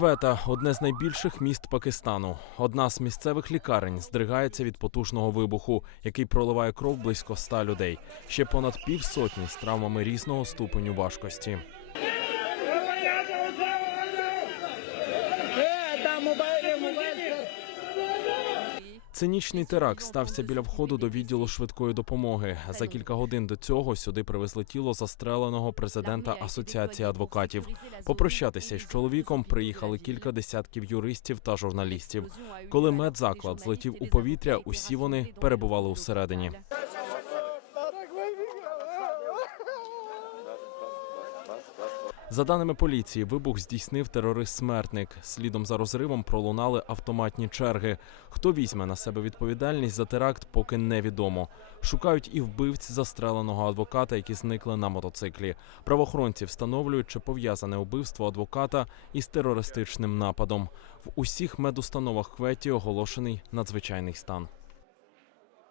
Квета одне з найбільших міст Пакистану. Одна з місцевих лікарень здригається від потужного вибуху, який проливає кров близько ста людей. Ще понад півсотні з травмами різного ступеню важкості. Цинічний теракт стався біля входу до відділу швидкої допомоги. За кілька годин до цього сюди привезли тіло застреленого президента Асоціації адвокатів. Попрощатися з чоловіком приїхали кілька десятків юристів та журналістів. Коли медзаклад злетів у повітря, усі вони перебували усередині. За даними поліції, вибух здійснив терорист-смертник. Слідом за розривом пролунали автоматні черги. Хто візьме на себе відповідальність за теракт, поки невідомо. Шукають і вбивць застреленого адвоката, які зникли на мотоциклі. Правоохоронці встановлюють, чи пов'язане убивство адвоката із терористичним нападом. В усіх медустановах Кветі оголошений надзвичайний стан.